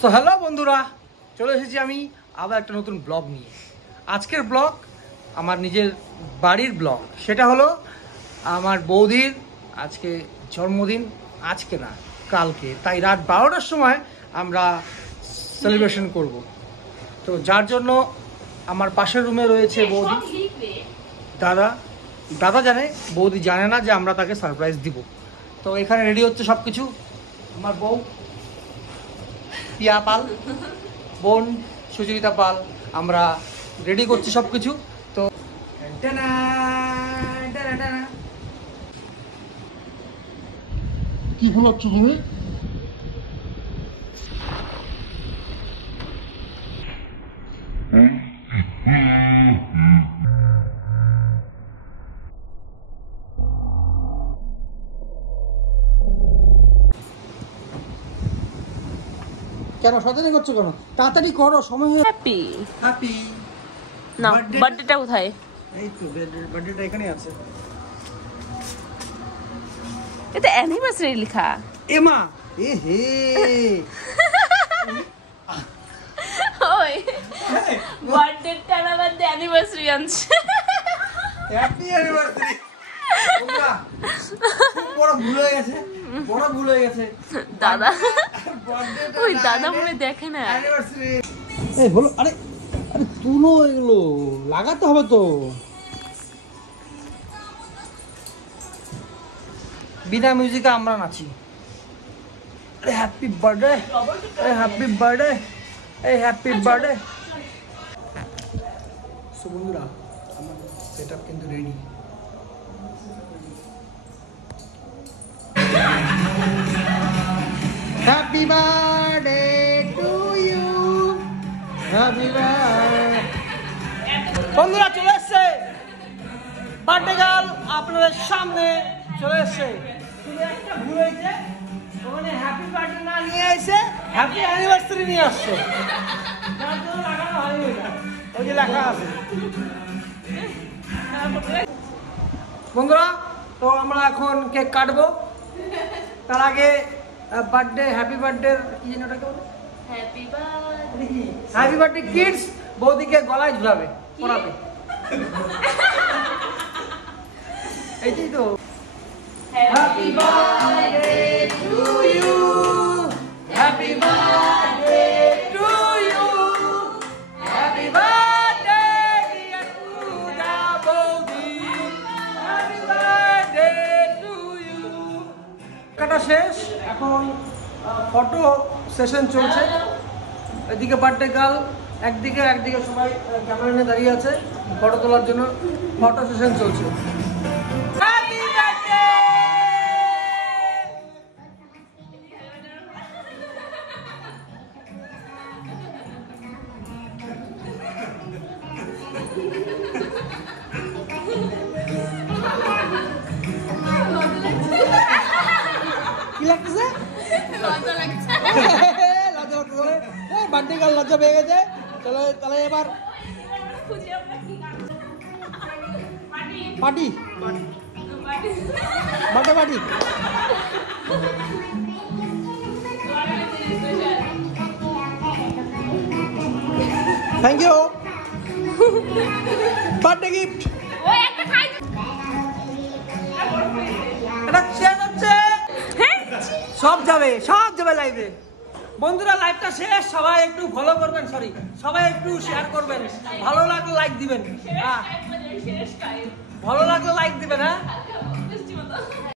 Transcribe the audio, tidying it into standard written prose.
So hello বন্ধুরা, চলে এসেছি আমি আবার একটা নতুন ব্লগ নিয়ে। আজকের ব্লগ আমার নিজের বাড়ির ব্লগ। সেটা হলো আমার বৌদির আজকে জন্মদিন, আজকে না কালকে, তাই রাত 12টার সময় আমরা সেলিব্রেশন করব। তো যার জন্য আমার পাশের রুমে রয়েছে বৌদি। দাদা জানে, বৌদি জানে না যে আমরা তাকে সারপ্রাইজ দিব। তো এখানে রেডি হচ্ছে সব কিছু। আমার বউ পিয়া পাল, বোন সুচরিতা পাল, আমরা রেডি করছি সব কিছু। তো কি বলছো তুমি? কেন সচেতন করছো কেন? তাড়াতাড়ি করো, সময় হয়ে। হ্যাপি হ্যাপি না, বার্থডেটা কোথায়? এই তো বার্থডেটা এখানে আছে। এটা অ্যানিভার্সারি লেখা। এমা এ হে ওই বার্থডেটা না, বার্থডে অ্যানিভার্সারি আনছে। Happy anniversary. ওমা খুব বড় ভুল হয়ে গেছে, বড় ভুল হয়ে গেছে দাদা। বার্থডেটা ওই দাদা মনে দেখে না। অ্যানিভার্সারি এই বলো। আরে আরে তুলো, এগুলো লাগাতে হবে তো। বিনা মিউজিকে আমরা নাচি। আরে হ্যাপি বার্থডে, আরে হ্যাপি বার্থডে, এই হ্যাপি বার্থডে। সো বন্ধুরা, আমার সেটআপ কিন্তু ready. Happy birthday to you, happy birthday. বন্ধুরা চলে এসছে বার্থডে গার্ল, আপনাদের সামনে চলে এসছে। শুধু একটা ভুল হয়েছে, ওখানে হ্যাপি বার্থডে না নিয়ে এসে হ্যাপি অ্যানিভার্সারি নিয়ে আসছে। যার জন্য লাগানো হয়নি, ওই যে লেখা আছে। বন্ধুরা, তো আমরা এখন কেক কাটবো। তার আগে বার্থডে, হ্যাপি বার্থডে কি যেন ওটাকে বলে, happy birthday. Happy birthday kids বৌদিকে গলায় ঝুলাবে, পড়াবে। এইটাই তো। Happy birthday to you, happy birthday to you, happy birthday dear Puja বৌদি, হ্যাপি বার্থডে টু ইউ। কাটা শেষ, এখন ফটো সেশন চলছে। এদিকে বার্থডে গার্ল একদিকে, সবাই ক্যামেরা নিয়ে দাঁড়িয়ে আছে ফটো তোলার জন্য। ফটো সেশন চলছে। Happy birthday. কি লাগতেছে? লজ্জা লাগছে। লজ্জা করতেছে, বার্থডে গার্ল লজ্জা পেয়ে গেছে। চলো তাহলে এবার party, birthday party. Thank you. Birthday gift. ওই একটা খাই। এটা শেষ হচ্ছে, সব যাবে লাইভে। বন্ধুরা লাইভটা শেষ, সবাই একটু ফলো করবেন, সবাই একটু শেয়ার করবেন। ভালো লাগলে লাইক দিবেন, ভালো লাগলে লাইক দিবেন। হ্যাঁ।